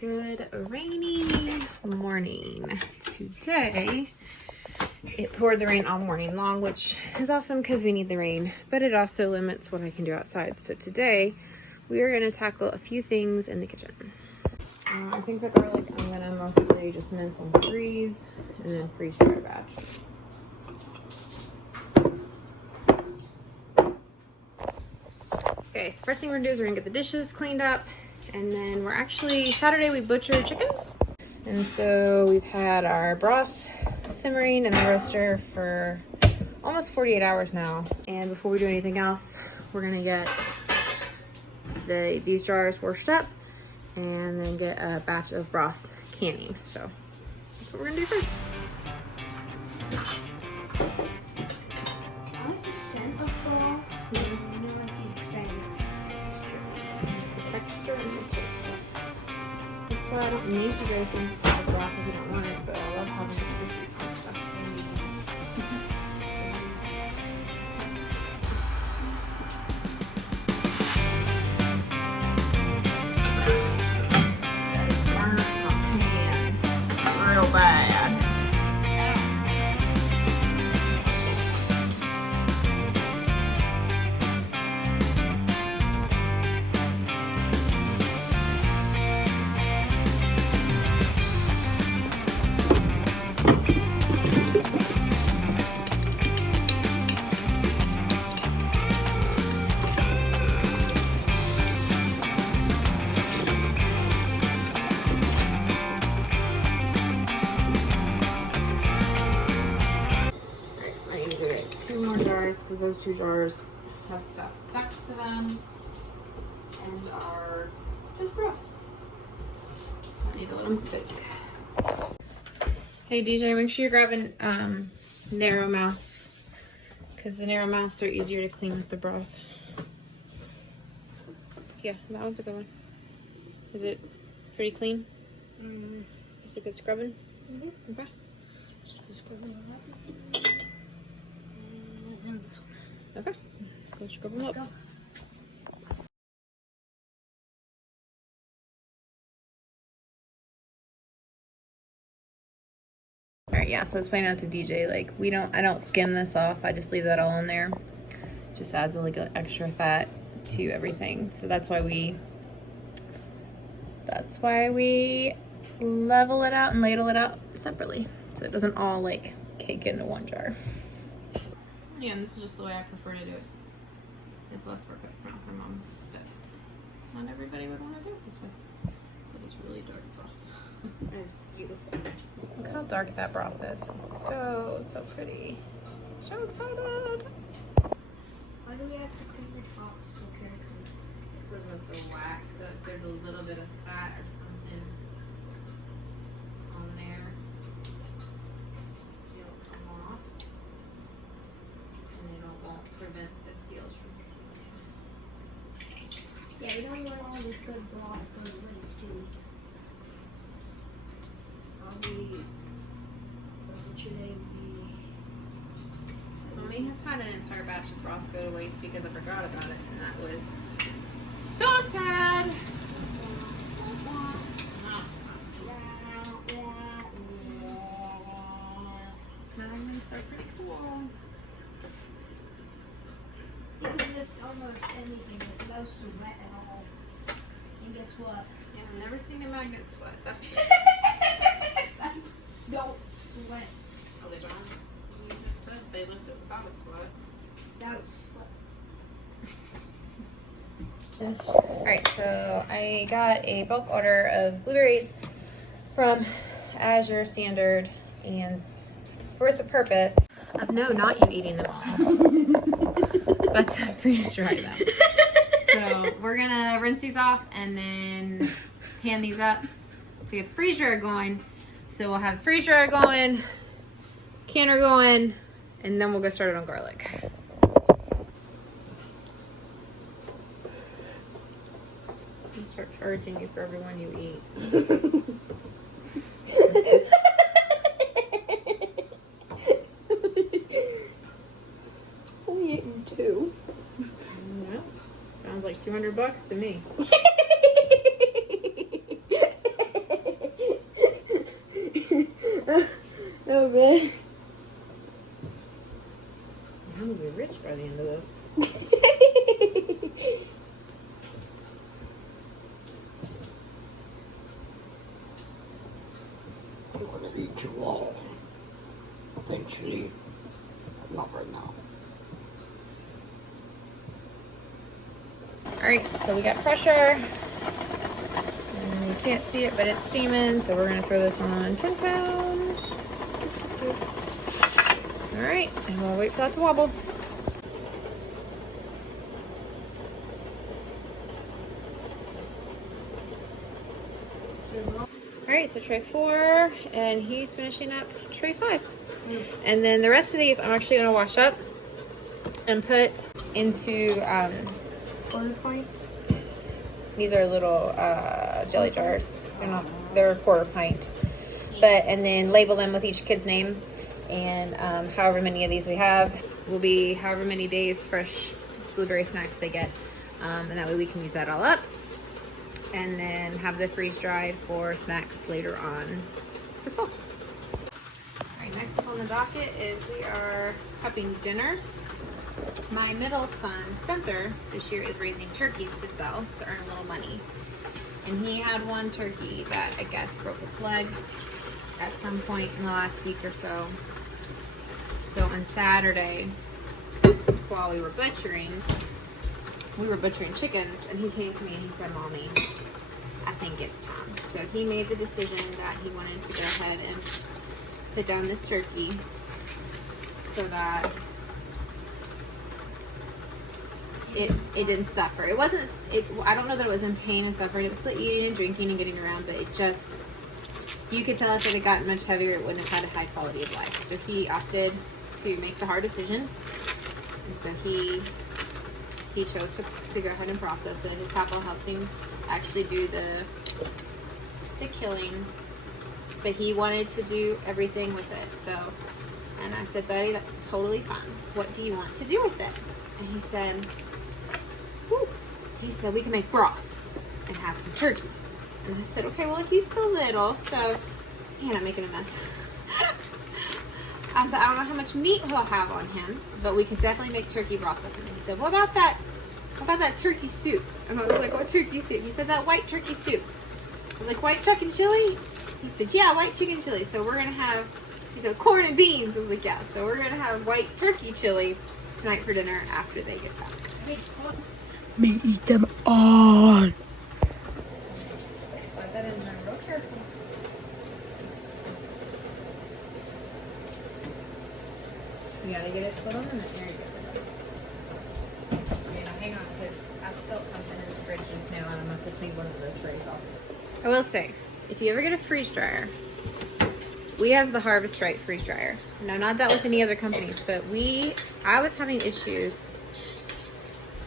Good rainy morning. Today, it poured the rain all morning long, which is awesome because we need the rain, but it also limits what I can do outside. So today, we are going to tackle a few things in the kitchen. I think the garlic I'm going to mostly just mince and freeze, and then freeze dry a batch. Okay, so first thing we're going to do is we're going to get the dishes cleaned up. And then Saturday we butchered chickens. And so we've had our broth simmering in the roaster for almost 48 hours now. And before we do anything else, we're gonna get these jars washed up and then get a batch of broth canning. So that's what we're gonna do first. I like the scent of broth. Texture and the taste. That's why I don't need to go some broth if you don't want it, but I love having the soups and stuff. Real bad. Because those two jars have stuff stuck to them and are just gross. So I need to let them soak. Hey DJ, make sure you're grabbing narrow mouths because the narrow mouths are easier to clean with the broth. Yeah, that one's a good one. Is it pretty clean? Is it good scrubbing? Okay. Just good scrubbing all up. Okay, let's go scrub them up. Alright, yeah, so I was pointing out to DJ, like, I don't skim this off, I just leave that all in there. Just adds like an extra fat to everything. So that's why we level it out and ladle it out separately. So it doesn't all like cake into one jar. Yeah, and this is just the way I prefer to do it. It's less work up front for mom, but not everybody would want to do it this way. But it's really dark broth. It's beautiful. Look how dark that broth is. It's so, so pretty. So excited. Why do we have to clean the top so carefully? So that the wax, so if there's a little bit of fat or something on there, it'll come off. Won't prevent the seals from sealing. Yeah, we don't want all this good broth for the waste too. Mommy has had an entire batch of broth go to waste because I forgot about it, and that was so sad. Magnets are pretty cool. You can lift almost anything with no sweat at all. And guess what? Yeah, I've never seen a magnet sweat. That's Don't sweat. Oh, they don't? You just said they lift it without a sweat. Don't sweat. Yes. Alright, so I got a bulk order of blueberries from Azure Standard, and for the purpose of not you eating them all, but to freeze dry them. So we're gonna rinse these off and then pan these up to get the freeze dryer going. So we'll have the freeze dryer going, canner going, and then we'll get started on garlic. I'll start charging you for every one you eat. Only eating two. Well, sounds like $200 to me. so good. I'm gonna be rich by the end of this. I'm gonna eat you all eventually, but not right now. All right, so we got pressure. And you can't see it, but it's steaming. So we're gonna throw this on 10 pounds. All right, and we'll wait for that to wobble. All right, so tray 4, and he's finishing up tray 5. And then the rest of these I'm actually gonna wash up and put into quarter pints. These are little jelly jars. They're a quarter pint. And then label them with each kid's name, and however many of these we have will be however many days fresh blueberry snacks they get. And that way we can use that all up and then have the freeze dried for snacks later on this fall. All right, next up on the docket is we are prepping dinner. My middle son, Spencer, this year is raising turkeys to sell to earn a little money. And he had one turkey that I guess broke its leg at some point in the last week or so. So on Saturday, while we were butchering chickens, and he came to me and he said, "Mommy, I think it's time." So he made the decision that he wanted to go ahead and put down this turkey so that it didn't suffer. I don't know that it was in pain and suffering. It was still eating and drinking and getting around, but you could tell if it had gotten much heavier, it wouldn't have had a high quality of life. So he opted to make the hard decision. And so he chose to go ahead and process it. His papa helped him actually do the killing, but he wanted to do everything with it. So, and I said, "Buddy, that's totally fine. What do you want to do with it?" And he said, "We can make broth and have some turkey." And I said, "Okay, well, he's still little, so you're not making a mess." I said, "I don't know how much meat he'll have on him, but we can definitely make turkey broth with him." And he said, "What about that turkey soup?" And I was like, "What turkey soup?" He said, "That white turkey soup." I was like, "White chicken chili?" He said, "Yeah, white chicken chili." So we're going to have, he said, "corn and beans." I was like, "Yeah." So we're going to have white turkey chili tonight for dinner after they get back. Me eat them all. Slide that in there real careful. You gotta get it split on the net. There you go. Okay, now hang on, because I spilled something in the fridge just now and I'm going to have to clean one of the trays off. I will say, if you ever get a freeze dryer, we have the Harvest Right freeze dryer. Now, not dealt with any other companies, but I was having issues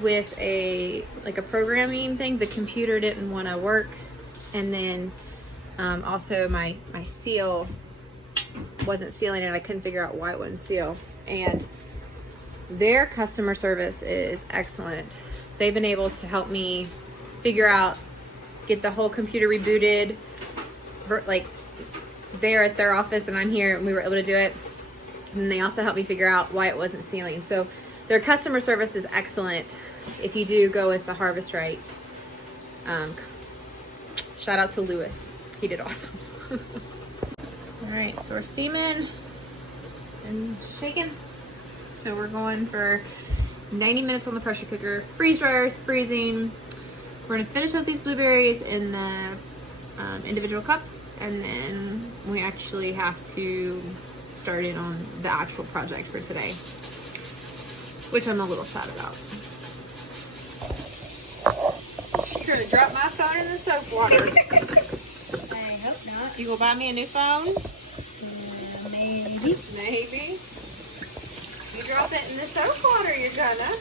with a programming thing. The computer didn't want to work, and then also my seal wasn't sealing, and I couldn't figure out why it wouldn't seal. And their customer service is excellent. They've been able to help me figure out, get the whole computer rebooted, like they're at their office and I'm here, and we were able to do it. And they also helped me figure out why it wasn't sealing. So their customer service is excellent if you do go with the Harvest Right. Shout out to Lewis. He did awesome. All right, so we're steaming and shaking. So we're going for 90 minutes on the pressure cooker. Freeze dryer's freezing. We're gonna finish up these blueberries in the individual cups, and then we actually have to start in on the actual project for today, which I'm a little sad about. You're gonna drop my phone in the soap water. I hope not. You go buy me a new phone? Maybe. Maybe. You drop it in the soap water, you're gonna.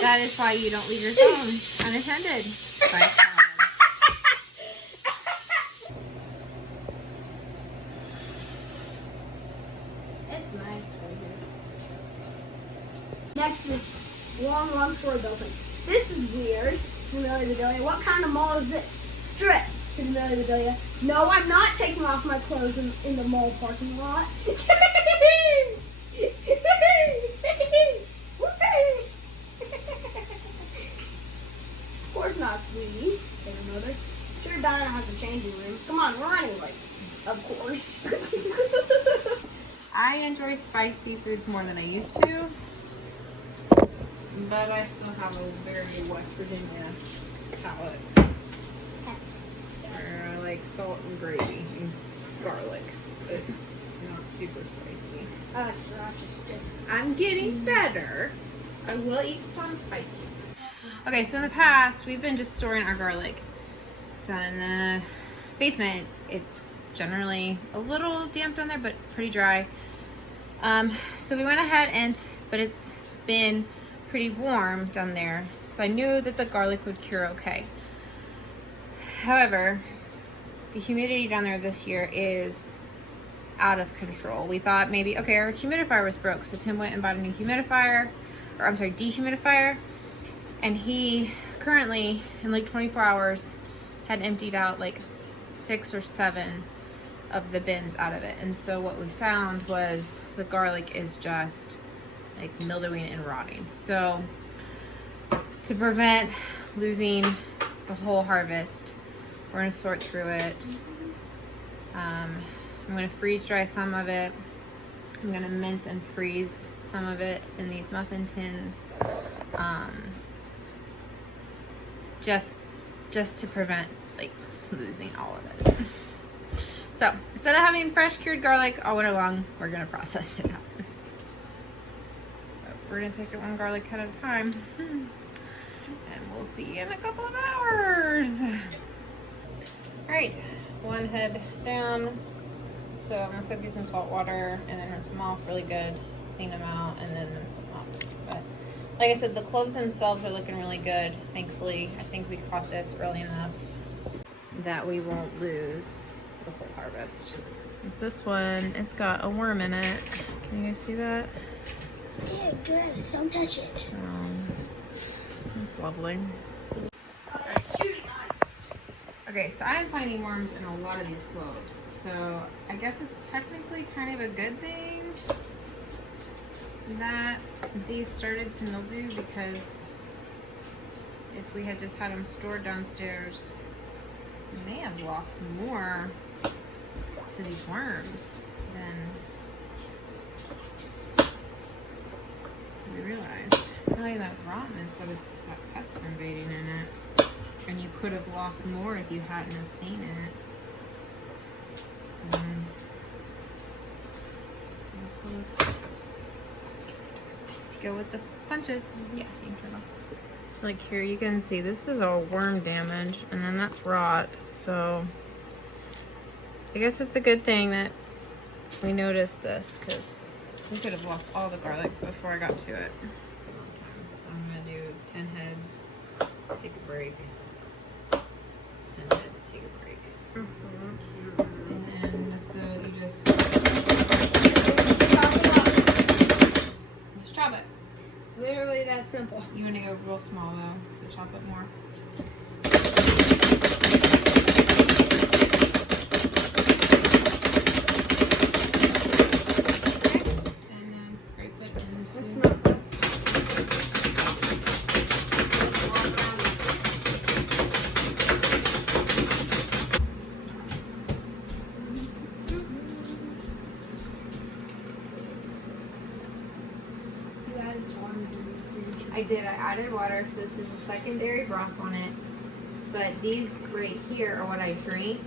That is why you don't leave your phone unattended. Right. It's nice right here. Next is long story building. This is weird to Amelia. What kind of mall is this? Strip to Amelia. No, I'm not taking off my clothes in the mall parking lot. Of course not, sweetie. Say her mother. Sure, Donna has a changing room. Come on, we're running late. Of course. I enjoy spicy foods more than I used to, but I still have a very West Virginia palate. Where I like salt and gravy and garlic, but not super spicy. I'm getting better. I will eat some spicy. Okay, so in the past, we've been just storing our garlic down in the basement. It's generally a little damp down there, but pretty dry. So we went ahead but it's been pretty warm down there. So I knew that the garlic would cure okay. However, the humidity down there this year is out of control. We thought maybe, okay, our humidifier was broke. So Tim went and bought a new dehumidifier. And he currently, in like 24 hours, had emptied out like 6 or 7 of the bins out of it. And so what we found was the garlic is just like mildewing and rotting. So to prevent losing the whole harvest, we're gonna sort through it. I'm gonna freeze dry some of it. I'm gonna mince and freeze some of it in these muffin tins. Just to prevent like losing all of it. So instead of having fresh cured garlic all winter long, we're gonna process it out. But we're gonna take it one garlic at a time. And we'll see in a couple of hours. All right, one head down. So I'm gonna soak these in salt water and then rinse them off really good, clean them out, and then rinse them off. But like I said, the cloves themselves are looking really good, thankfully. I think we caught this early enough that we won't lose the whole harvest. This one, it's got a worm in it. Can you guys see that? Ew, gross. Don't touch it. So, it's lovely. Okay, so I'm finding worms in a lot of these cloves. So I guess it's technically kind of a good thing that these started to mildew, because if we had just had them stored downstairs, we may have lost more to these worms than we realized. Not only that it's rotten, it's that it's got pests invading in it. And you could have lost more if you hadn't have seen it. This was go with the punches. Yeah, you can turn off. So like here you can see this is all worm damage, and then that's rot. So I guess it's a good thing that we noticed this, because we could have lost all the garlic before I got to it. So I'm gonna do 10 heads, take a break. 10 heads, take a break. And so you just chop it up. Just chop it. Literally that simple. You want to go real small though, so chop it more. Okay. And then scrape it into. It's not I did. I added water, so this is a secondary broth on it. But these right here are what I drink.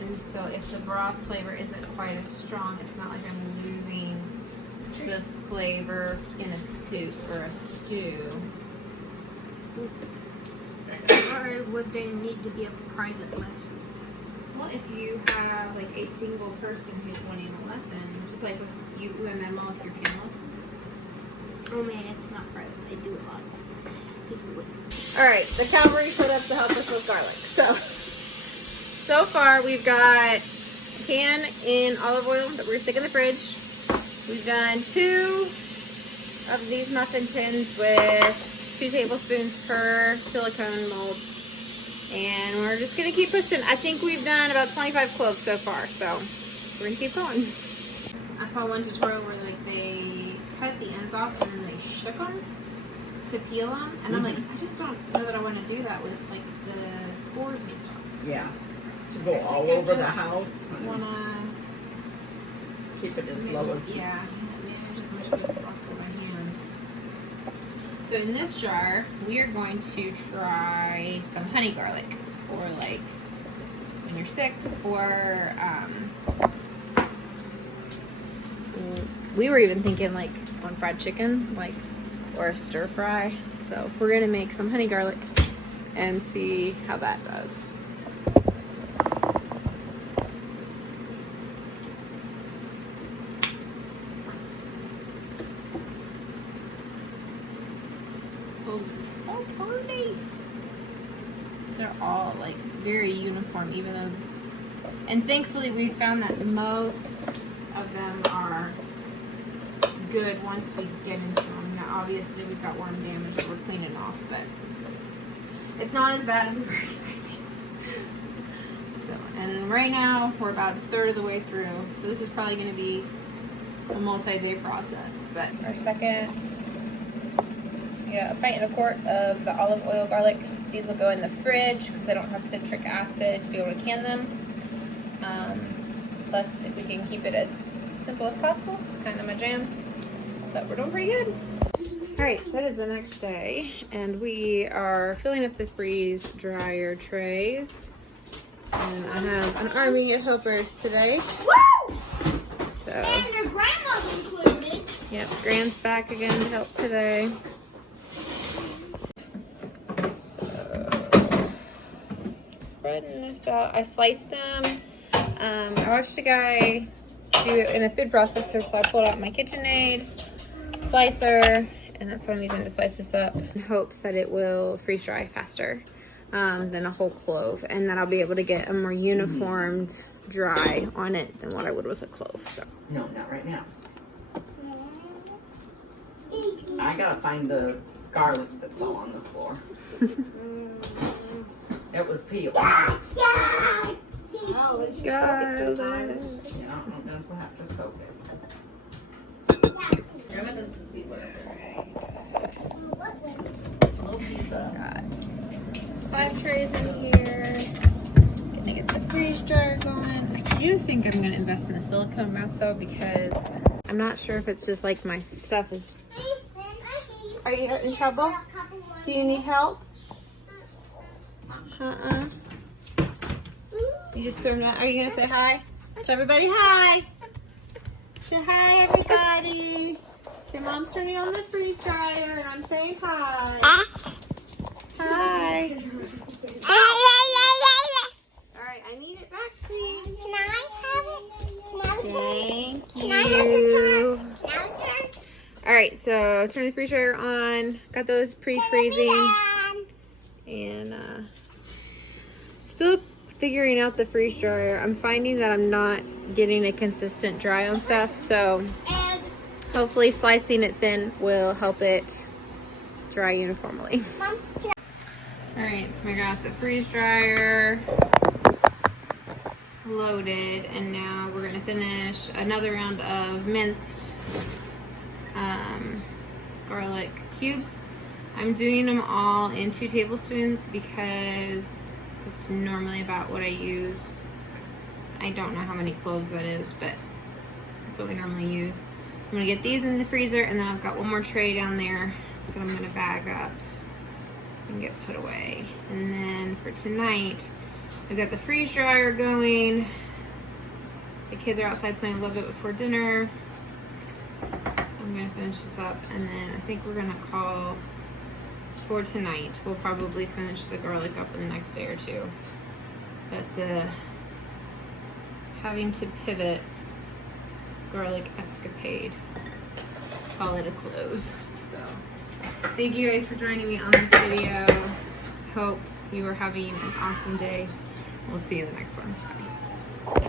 And so if the broth flavor isn't quite as strong, it's not like I'm losing the flavor in a soup or a stew. Or would there need to be a private lesson? Well, if you have like a single person who's wanting a lesson, just like with you UMMO with your piano lessons. Oh man, it's not right. They do a lot. People would. All right, the cavalry showed up to help us with garlic. So far we've got a can in olive oil that we're gonna stick in the fridge. We've done 2 of these muffin tins with 2 tablespoons per silicone mold. And we're just gonna keep pushing. I think we've done about 25 cloves so far, so we're gonna keep going. I saw one tutorial where like they cut the ends off and then they shook them to peel them, and I'm like, I just don't know that I want to do that with like the spores and stuff. Yeah. To go all over the house. And Wanna keep it as manage, low as manage as much of it as possible by hand. So in this jar, we are going to try some honey garlic, or like when you're sick, or we were even thinking like on fried chicken, like, or a stir fry. So we're gonna make some honey garlic and see how that does. Those are so pretty. They're all like very uniform, even though, and thankfully we found that most of them are good once we get into them. Now obviously we've got worm damage that we're cleaning off, but it's not as bad as we were expecting. So, and then right now we're about a third of the way through, so this is probably going to be a multi-day process. But our second, a pint and a quart of the olive oil garlic. These will go in the fridge because I don't have citric acid to be able to can them. Plus, if we can keep it as simple as possible, it's kind of my jam. But we're doing pretty good. All right, so it is the next day, and we are filling up the freeze dryer trays. And I have an army of helpers today. Woo! So, And your grandma's included. yep, Gran's back again to help today. So, spreading this out. I sliced them. I watched a guy do it in a food processor, so I pulled out my KitchenAid slicer, and that's what I'm using to slice this up in hopes that it will freeze dry faster than a whole clove, and that I'll be able to get a more uniformed dry on it than what I would with a clove. So No, not right now. I gotta find the garlic that fell on the floor. It was peeled. Oh, it's garlic. Yeah, I'm gonna have to soak it. Grandma doesn't see what a little piece of. Got 5 trays in here. Gonna get the freeze dryer going. I do think I'm gonna invest in the silicone mouse though, because I'm not sure if it's just like my stuff is. Are you in trouble? Do you need help? You just threw them out. Are you gonna say hi? Tell everybody hi. Say hi, everybody. Say mom's turning on the freeze dryer and I'm saying hi. Hi. All right, I need it back, please. Can I have it? Thank Can I have the you. turn? Can I have a turn? All right, so turn the freeze dryer on. Got those pre-freezing, and still figuring out the freeze dryer. I'm finding that I'm not getting a consistent dry on stuff, so And hopefully slicing it thin will help it dry uniformly. Mom, can All right, so we got the freeze dryer loaded, and now we're gonna finish another round of minced garlic cubes. I'm doing them all in 2 tablespoons because that's normally about what I use. I don't know how many cloves that is, but that's what we normally use. So I'm gonna get these in the freezer, and then I've got one more tray down there that I'm gonna bag up and get put away. And then for tonight, I've got the freeze dryer going. The kids are outside playing a little bit before dinner. I'm gonna finish this up, and then I think we're gonna call for tonight. We'll probably finish the garlic up in the next day or 2. But the having to pivot garlic escapade, call it a close. Thank you guys for joining me on this video. Hope you are having an awesome day. We'll see you in the next one.